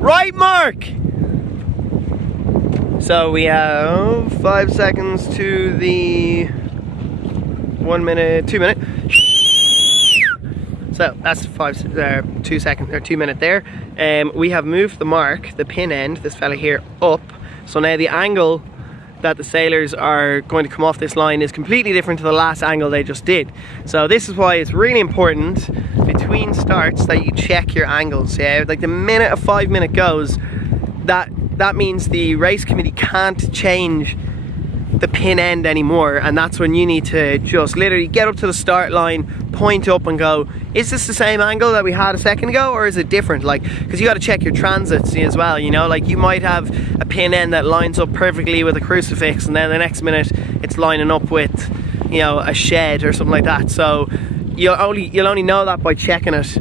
Right mark! So we have 5 seconds to the 1 minute, 2 minute. So that's 2 second or 2 minute there. We have moved the mark, the pin end, this fella here, up. So now the angle that the sailors are going to come off this line is completely different to the last angle they just did. So this is why it's really important between starts that you check your angles. Yeah, like the minute a 5 minute goes, that means the race committee can't change the pin end anymore, and that's when you need to just literally get up to the start line, point up and go, is this the same angle that we had a second ago, or is it different? Like, because you got to check your transits as well, you know, like you might have a pin end that lines up perfectly with a crucifix, and then the next minute it's lining up with, you know, a shed or something like that. So you'll only know that by checking it.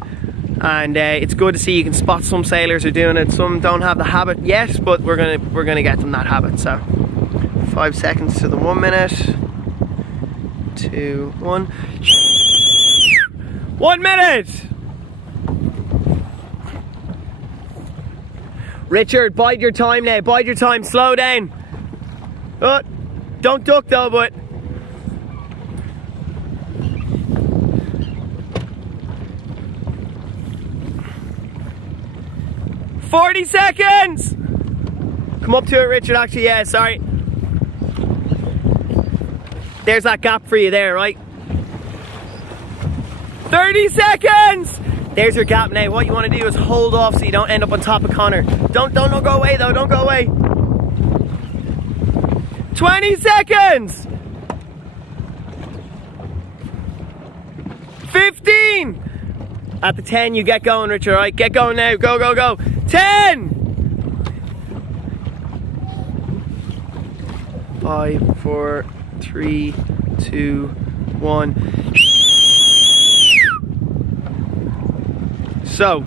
And it's good to see you can spot some sailors are doing it, some don't have the habit yet, but we're gonna get them that habit. So 5 seconds to the 1 minute. 2, 1. 1 minute! Richard, bide your time now, bide your time, slow down. Oh, don't duck though, but 40 seconds! Come up to it, Richard, actually, yeah, sorry. There's that gap for you there, right? 30 seconds! There's your gap now. What you want to do is hold off so you don't end up on top of Connor. Don't go away though, don't go away. 20 seconds! 15! At the 10 you get going, Richard, right? Get going now, go, go, go. 10! 5, 4, 3, 2, 1. So,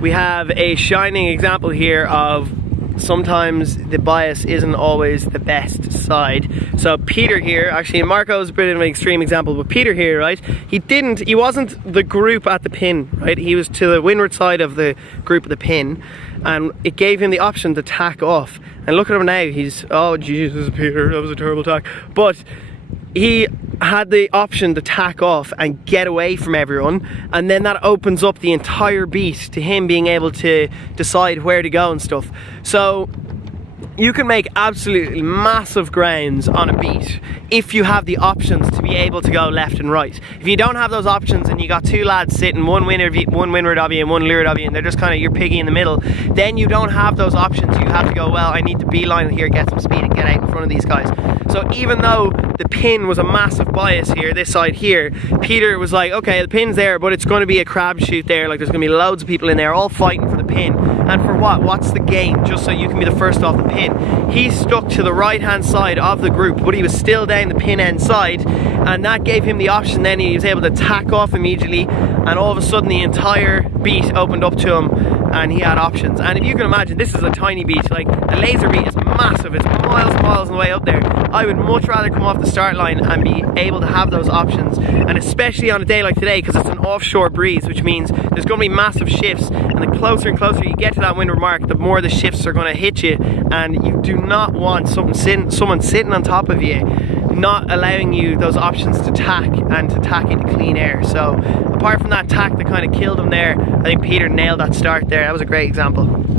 we have a shining example here of sometimes the bias isn't always the best side. So Peter here, actually Marco's a bit of an extreme example, but Peter here, right, he wasn't the group at the pin, right, he was to the windward side of the group of the pin, and it gave him the option to tack off. And look at him now, he's, oh Jesus Peter, that was a terrible tack. But he had the option to tack off and get away from everyone, and then that opens up the entire beat to him being able to decide where to go and stuff. So you can make absolutely massive grounds on a beat if you have the options to be able to go left and right. If you don't have those options and you got two lads sitting, one windward of you and one leeward of you, and they're just kind of, you're piggy in the middle, then you don't have those options. You have to go, well, I need to beeline here, get some speed and get out in front of these guys. So even though the pin was a massive bias here, this side here, Peter was like, okay, the pin's there, but it's going to be a crapshoot there, like there's going to be loads of people in there all fighting for the pin. And for what? What's the gain? Just so you can be the first off the pin. He stuck to the right hand side of the group, but he was still down the pin end side, and that gave him the option. Then he was able to tack off immediately, and all of a sudden the entire beat opened up to him and he had options. And if you can imagine, this is a tiny beat, like a laser beat is massive, it's miles and miles on the way up there. I would much rather come off the start line and be able to have those options, and especially on a day like today, because it's an offshore breeze, which means there's going to be massive shifts, and the closer and closer you get to that windward mark, the more the shifts are going to hit you, and you do not want someone sitting on top of you not allowing you those options to tack and to tack into clean air. So apart from that tack that kind of killed him there, I think Peter nailed that start there. That was a great example.